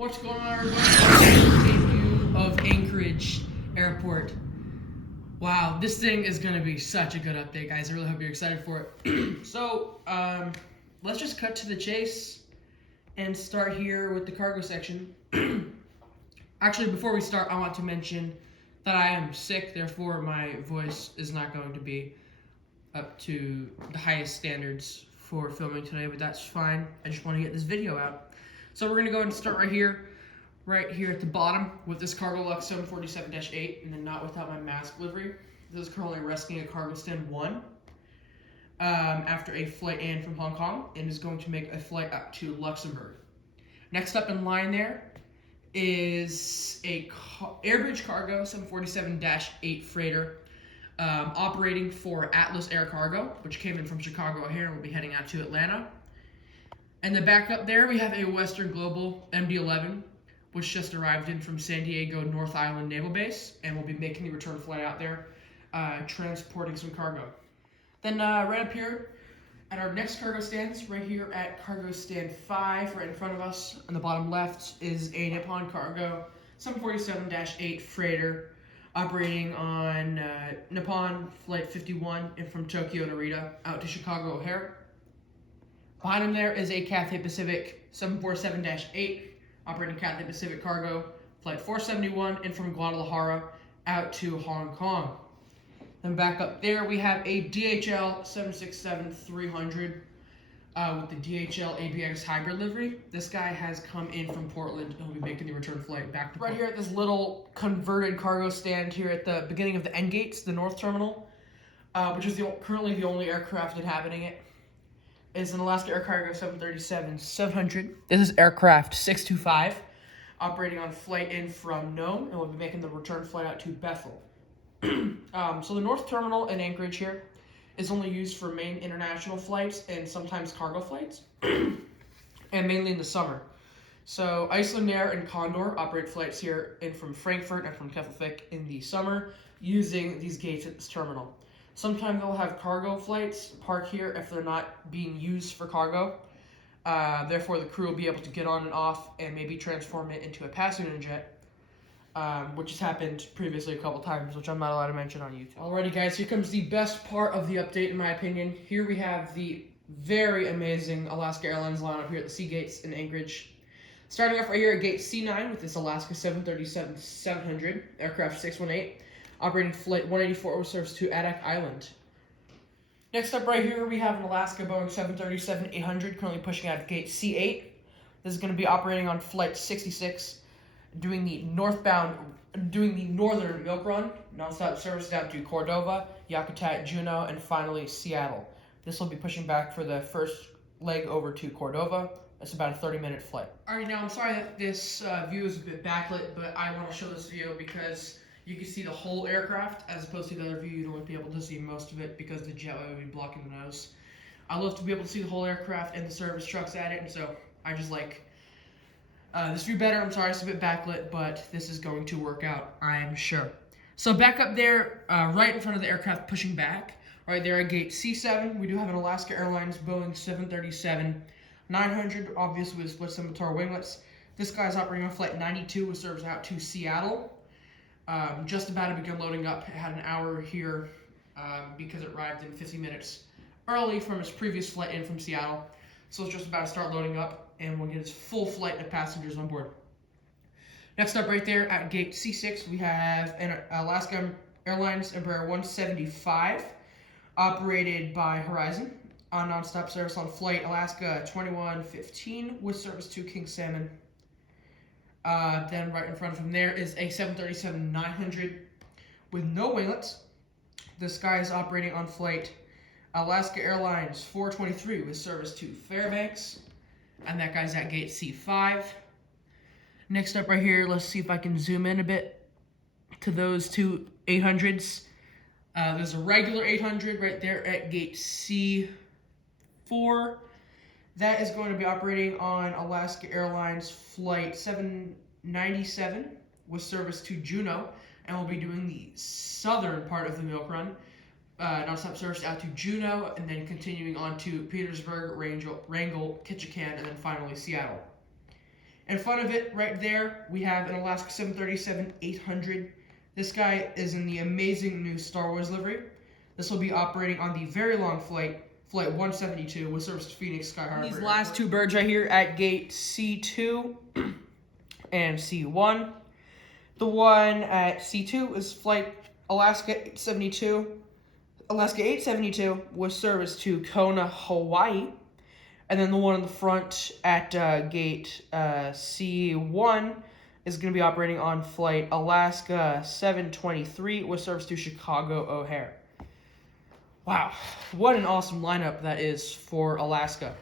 What's going on, everybody? Debut of Anchorage Airport. Wow, this thing is going to be such a good update, guys. I really hope you're excited for it. Let's just cut to the chase and start here with the cargo section. Actually, before we start, I want to mention that I am sick, therefore my voice is not going to be up to the highest standards for filming today, but that's fine. I just want to get this video out. So we're going to go ahead and start right here at the bottom with this Cargo Lux 747-8, and then not without my mask livery. This is currently resting at Cargo Stand 1 after a flight in from Hong Kong, and is going to make a flight up to Luxembourg. Next up in line there is a Airbridge Cargo 747-8 freighter operating for Atlas Air Cargo, which came in from Chicago O'Hare and will be heading out to Atlanta. And the back up there, we have a Western Global MD-11, which just arrived in from San Diego North Island Naval Base, and will be making the return flight out there, transporting some cargo. Then right up here at our next cargo stands, right here at Cargo Stand 5, right in front of us, on the bottom left, is a Nippon Cargo 747-8 freighter operating on Nippon Flight 51 and from Tokyo Narita out to Chicago O'Hare. Behind him there is a Cathay Pacific 747-8 operating Cathay Pacific Cargo Flight 471 and from Guadalajara out to Hong Kong. Then back up there we have a DHL 767-300 with the DHL ABX hybrid livery. This guy has come in from Portland and will be making the return flight back to Portland. Right here at this little converted cargo stand here at the beginning of the end gates, the North Terminal, which is currently the only aircraft inhabiting it, is an Alaska Air Cargo 737-700. This is aircraft 625, operating on flight in from Nome, and will be making the return flight out to Bethel. So the North Terminal in Anchorage here is only used for main international flights and sometimes cargo flights, and mainly in the summer. So Icelandair and Condor operate flights here in from Frankfurt and from Keflavik in the summer using these gates at this terminal. Sometimes they'll have cargo flights park here if they're not being used for cargo. Therefore, the crew will be able to get on and off and maybe transform it into a passenger jet, which has happened previously a couple times, which I'm not allowed to mention on YouTube. Alrighty, guys, here comes the best part of the update, in my opinion. Here we have the very amazing Alaska Airlines lineup here at the Sea Gates in Anchorage. Starting off right here at Gate C9 with this Alaska 737-700, aircraft 618. Operating flight 184 with service to Adak Island. Next up right here, we have an Alaska Boeing 737-800 currently pushing out of gate C8. This is going to be operating on flight 66, doing the northern milk run, nonstop service down to Cordova, Yakutat, Juneau, and finally Seattle. This will be pushing back for the first leg over to Cordova. It's about a 30-minute flight. Alright, now I'm sorry that this view is a bit backlit, but I want to show this view because you can see the whole aircraft, as opposed to the other view, you'd only be able to see most of it because the jetway would be blocking the nose. I love to be able to see the whole aircraft and the service trucks at it, and so I just like this view better. I'm sorry it's a bit backlit, but this is going to work out, I'm sure. So back up there, right in front of the aircraft pushing back, right there at gate C7, we do have an Alaska Airlines Boeing 737-900, obviously with split scimitar winglets. This guy's operating on flight 92 with service out to Seattle. Just about to begin loading up. It had an hour here because it arrived in 50 minutes early from its previous flight in from Seattle. So it's just about to start loading up, and we'll get its full flight of passengers on board. Next up right there at gate C6, we have an Alaska Airlines Embraer 175 operated by Horizon on nonstop service on flight Alaska 2115 with service to King Salmon. Then right in front of him there is a 737-900 with no winglets. This guy is operating on flight Alaska Airlines 423 with service to Fairbanks, and that guy's at gate C5. Next up right here, let's see if I can zoom in a bit to those two 800s. There's a regular 800 right there at gate C4. That is going to be operating on Alaska Airlines Flight 797 with service to Juneau, and will be doing the southern part of the milk run, nonstop service out to Juneau, and then continuing on to Petersburg, Wrangell, Ketchikan, and then finally Seattle. In front of it, right there, we have an Alaska 737-800. This guy is in the amazing new Star Wars livery. This will be operating on the very long flight 172, with service to Phoenix Sky Harbor. These last two birds right here at gate C2 and C1. The one at C2 is flight Alaska 872. Alaska 872 with service to Kona, Hawaii. And then the one in the front at gate C1 is going to be operating on flight Alaska 723 with service to Chicago O'Hare. Wow, what an awesome lineup that is for Alaska.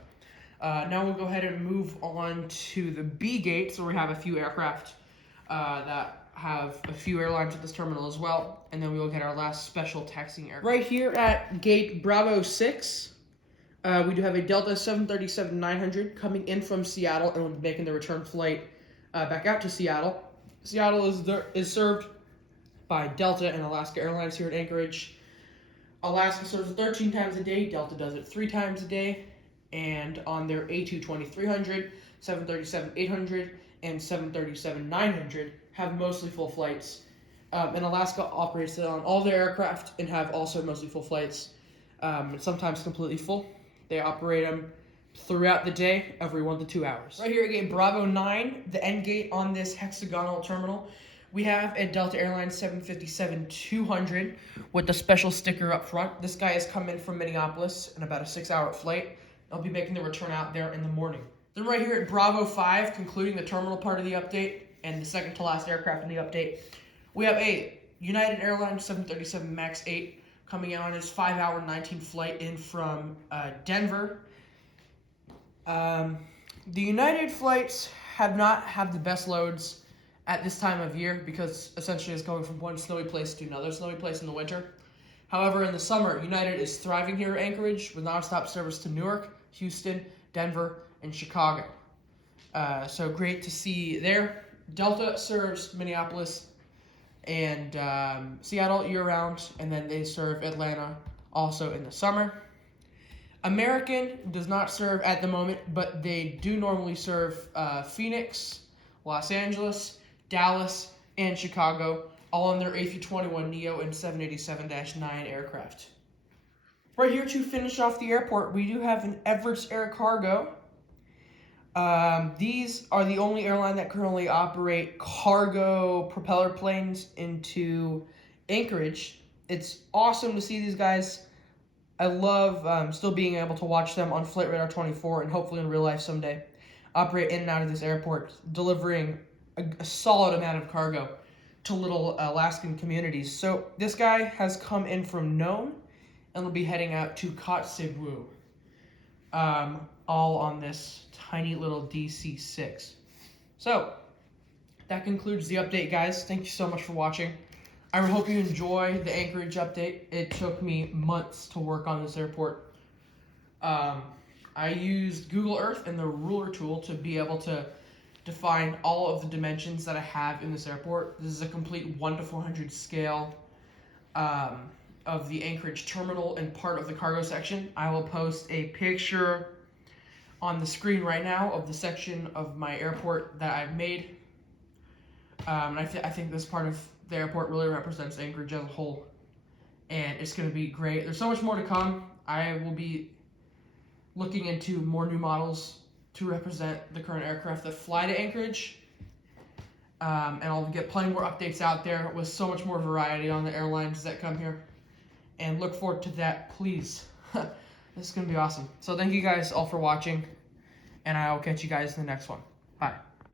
Now we'll go ahead and move on to the B gate, so we have a few aircraft that have a few airlines at this terminal as well, and then we will get our last special taxiing aircraft. Right here at gate Bravo 6, we do have a Delta 737-900 coming in from Seattle and will be making the return flight back out to Seattle. Seattle is served by Delta and Alaska Airlines here at Anchorage. Alaska serves it 13 times a day, Delta does it 3 times a day, and on their A220-300, 737-800, and 737-900 have mostly full flights. And Alaska operates it on all their aircraft and have also mostly full flights, sometimes completely full. They operate them throughout the day, every 1 to 2 hours. Right here at gate Bravo 9, the end gate on this hexagonal terminal, we have a Delta Airlines 757-200 with the special sticker up front. This guy is coming from Minneapolis in about a 6-hour flight. I'll be making the return out there in the morning. Then right here at Bravo 5, concluding the terminal part of the update and the second to last aircraft in the update, we have a United Airlines 737 MAX 8 coming in on his 5-hour 19 flight in from Denver. The United flights have not had the best loads at this time of year because essentially it's going from one snowy place to another snowy place in the winter. However, in the summer, United is thriving here at Anchorage with nonstop service to Newark, Houston, Denver, and Chicago. So great to see there. Delta serves Minneapolis and Seattle year-round, and then they serve Atlanta also in the summer. American does not serve at the moment, but they do normally serve Phoenix, Los Angeles, Dallas, and Chicago, all on their A321neo and 787-9 aircraft. Right here to finish off the airport, we do have an Everett Air Cargo. These are the only airline that currently operate cargo propeller planes into Anchorage. It's awesome to see these guys. I love still being able to watch them on Flight Radar 24 and hopefully in real life someday operate in and out of this airport, delivering a solid amount of cargo to little Alaskan communities. So this guy has come in from Nome and will be heading out to Kotzebue, all on this tiny little DC-6. So that concludes the update, guys. Thank you so much for watching. I hope you enjoy the Anchorage update. It took me months to work on this airport. I used Google Earth and the ruler tool to be able to define all of the dimensions that I have in this airport. This is a complete 1:400 scale of the Anchorage terminal and part of the cargo section. I will post a picture on the screen right now of the section of my airport that I've made. I think this part of the airport really represents Anchorage as a whole, and it's going to be great. There's so much more to come. I will be looking into more new models to represent the current aircraft that fly to Anchorage, and I'll get plenty more updates out there with so much more variety on the airlines that come here, and look forward to that, please. This is going to be awesome. So thank you guys all for watching, and I'll catch you guys in the next one. Bye.